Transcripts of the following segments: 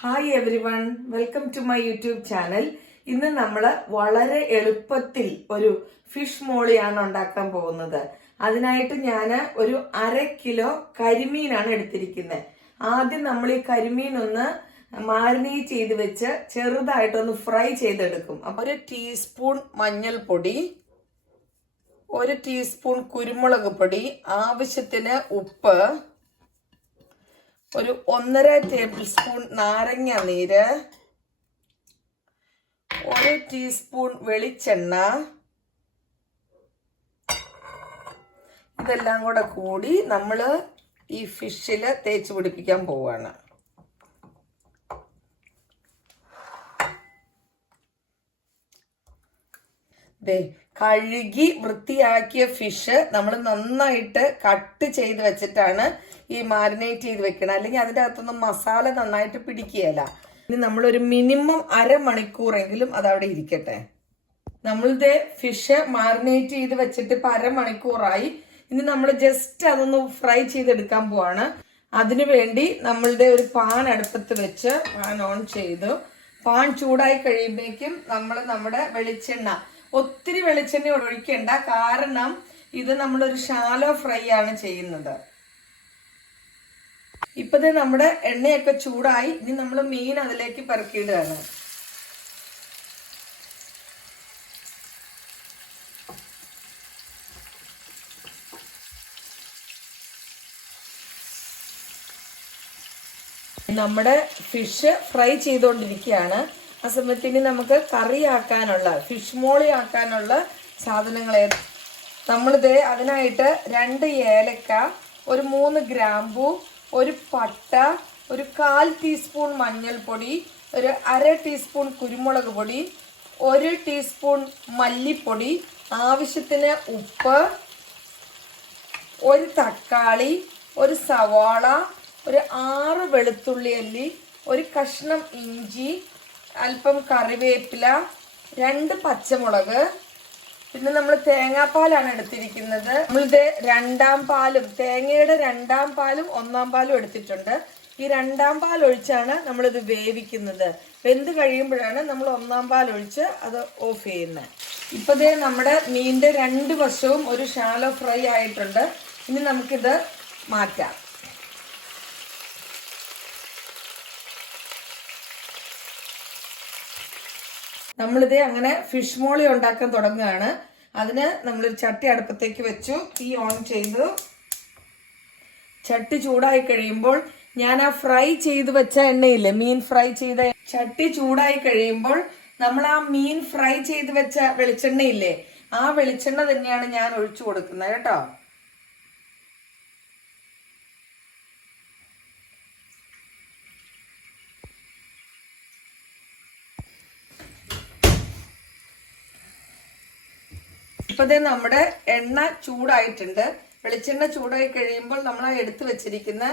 Hi everyone, welcome to my YouTube channel. ഇന്ന് നമ്മൾ വളരെ എളുപ്പത്തിൽ ഒരു ഫിഷ് മോളിയാണ് ഉണ്ടാക്കാൻ പോകുന്നത്. അതിനായിട്ട് ഞാൻ ഒരു 1/2 കിലോ കരിമീനാണ് എടുത്തിരിക്കുന്നത്. ആദ്യം നമ്മൾ ഈ കരിമീൻ ഒന്ന് മാരിനേറ്റ് ചെയ്ത് വെച്ച് ചെറുതായിട്ടൊന്ന് ഫ്രൈ ചെയ്തെടുക്കും. അപ്പോൾ 1 ടീസ്പൂൺ മഞ്ഞൾപ്പൊടി, 1 ടീസ്പൂൺ കുരുമുളക് പൊടി, ആവശ്യത്തിന് ഉപ്പ്, ഒരു 1.5 ടേബിൾ സ്പൂൺ നാരങ്ങ നീര്, 1 ടീസ്പൂൺ വെളിച്ചെണ്ണ, ഇതെല്ലാം കൂടെ കൂടി നമ്മൾ ഈ ഫിഷിൽ തേച്ച് പിടിപ്പിക്കാൻ പോവാണ്. കഴുകി വൃത്തിയാക്കിയ ഫിഷ് നമ്മൾ നന്നായിട്ട് കട്ട് ചെയ്ത് വെച്ചിട്ടാണ് ഈ മാരിനേറ്റ് ചെയ്ത് വെക്കണം, അല്ലെങ്കിൽ അതിൻ്റെ അകത്തൊന്നും മസാല നന്നായിട്ട് പിടിക്കുകയല്ല. ഇനി നമ്മളൊരു മിനിമം 1/2 മണിക്കൂറെങ്കിലും അതവിടെ ഇരിക്കട്ടെ. നമ്മളിത് ഫിഷ് മാരിനേറ്റ് ചെയ്ത് വെച്ചിട്ട് ഇപ്പം 1/2 മണിക്കൂറായി. ഇനി നമ്മൾ ജസ്റ്റ് അതൊന്ന് ഫ്രൈ ചെയ്തെടുക്കാൻ പോവാണ്. അതിനു വേണ്ടി നമ്മളുടെ ഒരു പാൻ അടുപ്പത്ത് വെച്ച് പാൻ ഓൺ ചെയ്തു. പാൻ ചൂടായി കഴിയുമ്പോഴേക്കും നമ്മൾ നമ്മുടെ വെളിച്ചെണ്ണ, ഒത്തിരി വെളിച്ചെണ്ണ ഒഴിക്കേണ്ട, കാരണം ഇത് നമ്മളൊരു ഷാലോ ഫ്രൈ ആണ് ചെയ്യുന്നത്. ഇപ്പതേ നമ്മുടെ എണ്ണയൊക്കെ ചൂടായി. ഇനി നമ്മൾ മീൻ അതിലേക്ക് പെറുക്കിയിടുകയാണ്. നമ്മുടെ ഫിഷ് ഫ്രൈ ചെയ്തുകൊണ്ടിരിക്കുകയാണ്. ആ സമയത്ത് ഇനി നമുക്ക് കറിയാക്കാനുള്ള, ഫിഷ് മോളി ആക്കാനുള്ള സാധനങ്ങളെ നമ്മളിത് അതിനായിട്ട് 2 ഏലക്ക, ഒരു 3 ഗ്രാമ്പു, ഒരു പട്ട, ഒരു 1/4 ടീസ്പൂൺ മഞ്ഞൾപ്പൊടി, ഒരു 1/2 ടീസ്പൂൺ കുരുമുളക് പൊടി, 1 ടീസ്പൂൺ മല്ലിപ്പൊടി, ആവശ്യത്തിന് ഉപ്പ്, ഒരു തക്കാളി, ഒരു സവാള, ഒരു 6 വെളുത്തുള്ളി അല്ലി, ഒരു കഷ്ണം ഇഞ്ചി, അല്പം കറിവേപ്പില, 2 പച്ചമുളക്, പിന്നെ നമ്മൾ തേങ്ങാപ്പാലാണ് എടുത്തിരിക്കുന്നത്. നമ്മളിത് 2ാം പാലും, തേങ്ങയുടെ 2ാം പാലും 1ാം പാലും എടുത്തിട്ടുണ്ട്. ഈ 2ാം പാൽ ഒഴിച്ചാണ് നമ്മളിത് വേവിക്കുന്നത്. വെന്ത് കഴിയുമ്പോഴാണ് നമ്മൾ 1ാം പാൽ ഒഴിച്ച് അത് ഓഫ് ചെയ്യുന്നത്. ഇപ്പതേ നമ്മുടെ മീനിന്റെ 2 വശവും ഒരു ഷാലോ ഫ്രൈ ആയിട്ടുണ്ട്. ഇനി നമുക്കിത് മാറ്റാം. നമ്മളിത് അങ്ങനെ ഫിഷ് മോളി ഉണ്ടാക്കാൻ തുടങ്ങുകയാണ്. അതിന് നമ്മളൊരു ചട്ടി അടുപ്പത്തേക്ക് വെച്ചു, തീ ഓൺ ചെയ്തു. ചട്ടി ചൂടായി കഴിയുമ്പോൾ ഞാൻ ആ ഫ്രൈ ചെയ്ത് വെച്ച എണ്ണയില്ലേ, മീൻ ഫ്രൈ ചെയ്ത ചട്ടി ചൂടായി കഴിയുമ്പോൾ നമ്മൾ ആ മീൻ ഫ്രൈ ചെയ്ത് വെച്ച വെളിച്ചെണ്ണയില്ലേ, ആ വെളിച്ചെണ്ണ തന്നെയാണ് ഞാൻ ഒഴിച്ചു കൊടുക്കുന്നത് കേട്ടോ. ഇപ്പതേ നമ്മുടെ എണ്ണ ചൂടായിട്ടുണ്ട്. വെളിച്ചെണ്ണ ചൂടായി കഴിയുമ്പോൾ നമ്മൾ ആ എടുത്തു വെച്ചിരിക്കുന്ന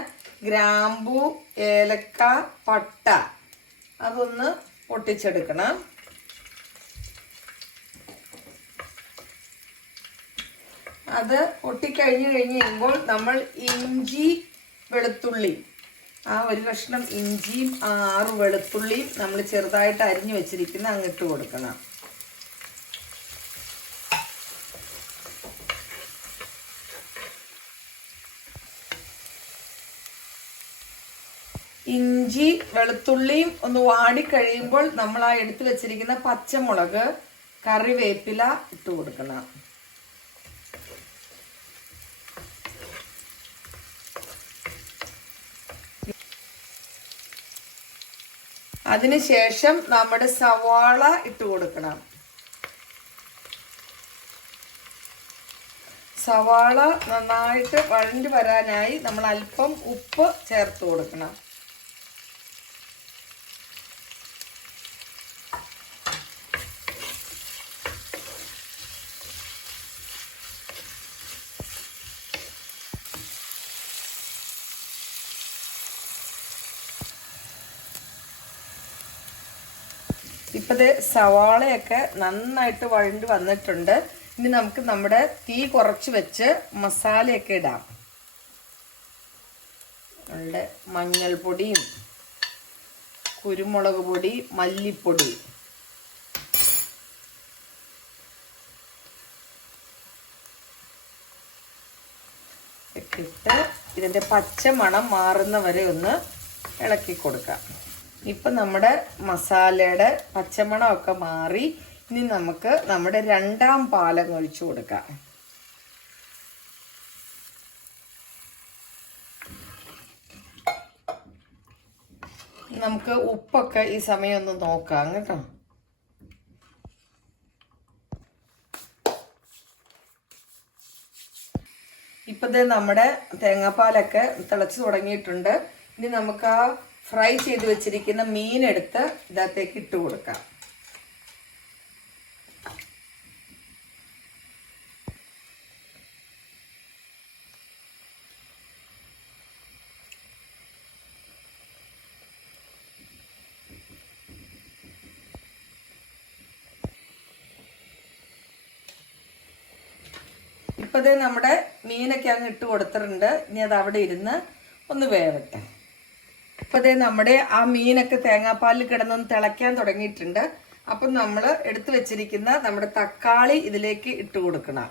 ഗ്രാമ്പു, ഏലക്ക, പട്ട അതൊന്ന് പൊട്ടിച്ചെടുക്കണം. അത് പൊട്ടിക്കഴിഞ്ഞു കഴിയുമ്പോൾ നമ്മൾ ഇഞ്ചി, വെളുത്തുള്ളി, ആ ഒരു കഷ്ണം ഇഞ്ചിയും 6 വെളുത്തുള്ളിയും നമ്മൾ ചെറുതായിട്ട് അരിഞ്ഞു വെച്ചിരിക്കുന്ന അങ്ങിട്ട് കൊടുക്കണം. ഇഞ്ചി വെളുത്തുള്ളിയും ഒന്ന് വാടിക്കഴിയുമ്പോൾ നമ്മൾ ആ എടുത്തു വെച്ചിരിക്കുന്ന പച്ചമുളക്, കറിവേപ്പില ഇട്ട് കൊടുക്കണം. അതിനുശേഷം നമ്മുടെ സവാള ഇട്ട് കൊടുക്കണം. സവാള നന്നായിട്ട് വഴണ്ടി വരാനായി നമ്മൾ അല്പം ഉപ്പ് ചേർത്ത് കൊടുക്കണം. ഇപ്പത് സവാളയൊക്കെ നന്നായിട്ട് വഴണ്ടി വന്നിട്ടുണ്ട്. ഇനി നമുക്ക് നമ്മുടെ തീ കുറച്ച് വെച്ച് മസാലയൊക്കെ ഇടാം. നമ്മളുടെ മഞ്ഞൾപ്പൊടിയും കുരുമുളക് പൊടി, മല്ലിപ്പൊടി. ഇട്ട് ഇതിൻ്റെ പച്ചമണം മാറുന്ന വരെ ഒന്ന് ഇളക്കി കൊടുക്കാം. ഇപ്പം നമ്മുടെ മസാലയുടെ പച്ചമണമൊക്കെ മാറി. ഇനി നമുക്ക് നമ്മുടെ രണ്ടാം പാലം ഒഴിച്ചു കൊടുക്കാം. നമുക്ക് ഉപ്പൊക്കെ ഈ സമയം ഒന്ന് നോക്കാം കേട്ടോ. ഇപ്പത് നമ്മുടെ തേങ്ങാപ്പാലൊക്കെ തിളച്ച് തുടങ്ങിയിട്ടുണ്ട്. ഇനി നമുക്ക് ആ ഫ്രൈ ചെയ്ത് വെച്ചിരിക്കുന്ന മീനെടുത്ത് ഇതിനകത്തേക്ക് ഇട്ട് കൊടുക്കാം. ഇപ്പതേ നമ്മുടെ മീനൊക്കെ അങ്ങ് ഇട്ട് കൊടുത്തിട്ടുണ്ട്. ഇനി അത് അവിടെ ഇരുന്ന് ഒന്ന് വേവട്ടെ. ഇപ്പതേ നമ്മുടെ ആ മീനൊക്കെ തേങ്ങാപ്പാലിൽ കിടന്നൊന്ന് തിളയ്ക്കാൻ തുടങ്ങിയിട്ടുണ്ട്. അപ്പം നമ്മൾ എടുത്തു വെച്ചിരിക്കുന്ന നമ്മുടെ തക്കാളി ഇതിലേക്ക് ഇട്ട് കൊടുക്കണം.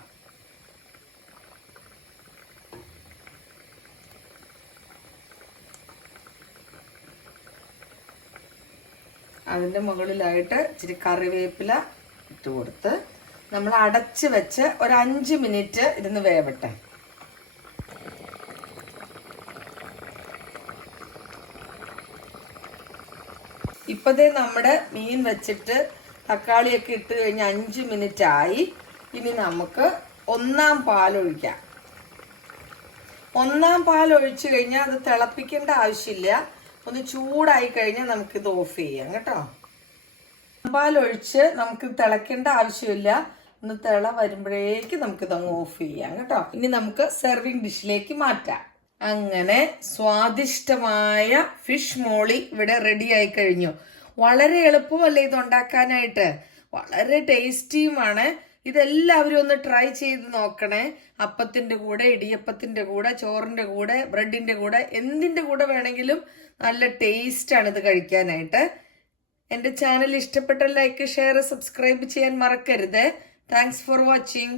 അതിൻ്റെ മുകളിലായിട്ട് ഇച്ചിരി കറിവേപ്പില ഇട്ട് കൊടുത്ത് നമ്മൾ അടച്ച് വെച്ച് ഒരു 5 മിനിറ്റ് ഇരുന്ന് വേവട്ടെ. ഇപ്പതേ നമ്മുടെ മീൻ വെച്ചിട്ട് തക്കാളിയൊക്കെ ഇട്ട് കഴിഞ്ഞ് 5 മിനിറ്റ് ആയി. ഇനി നമുക്ക് ഒന്നാം പാലൊഴിക്കാം. ഒന്നാം പാലൊഴിച്ചു കഴിഞ്ഞാൽ അത് തിളപ്പിക്കേണ്ട ആവശ്യമില്ല. ഒന്ന് ചൂടായി കഴിഞ്ഞാൽ നമുക്കിത് ഓഫ് ചെയ്യാം കേട്ടോ. പാലൊഴിച്ച് നമുക്ക് തിളയ്ക്കേണ്ട ആവശ്യമില്ല. ഒന്ന് തിള വരുമ്പോഴേക്ക് നമുക്കിതങ്ങ് ഓഫ് ചെയ്യാം കേട്ടോ. ഇനി നമുക്ക് സെർവിങ് ഡിഷിലേക്ക് മാറ്റാം. അങ്ങനെ സ്വാദിഷ്ടമായ ഫിഷ് മോളി ഇവിടെ റെഡി ആയി കഴിഞ്ഞു. വളരെ എളുപ്പമല്ലേ ഇത് ഉണ്ടാക്കാനായിട്ട്, വളരെ ടേസ്റ്റിയുമാണ്. ഇതെല്ലാവരും ഒന്ന് ട്രൈ ചെയ്ത് നോക്കണേ. അപ്പത്തിൻ്റെ കൂടെ, ഇടിയപ്പത്തിൻ്റെ കൂടെ, ചോറിൻ്റെ കൂടെ, ബ്രെഡിൻ്റെ കൂടെ, എന്തിൻ്റെ കൂടെ വേണമെങ്കിലും നല്ല ടേസ്റ്റാണ് ഇത് കഴിക്കാനായിട്ട്. എൻ്റെ ചാനൽ ഇഷ്ടപ്പെട്ട ലൈക്ക്, ഷെയർ, സബ്സ്ക്രൈബ് ചെയ്യാൻ മറക്കരുത്. Thanks for watching.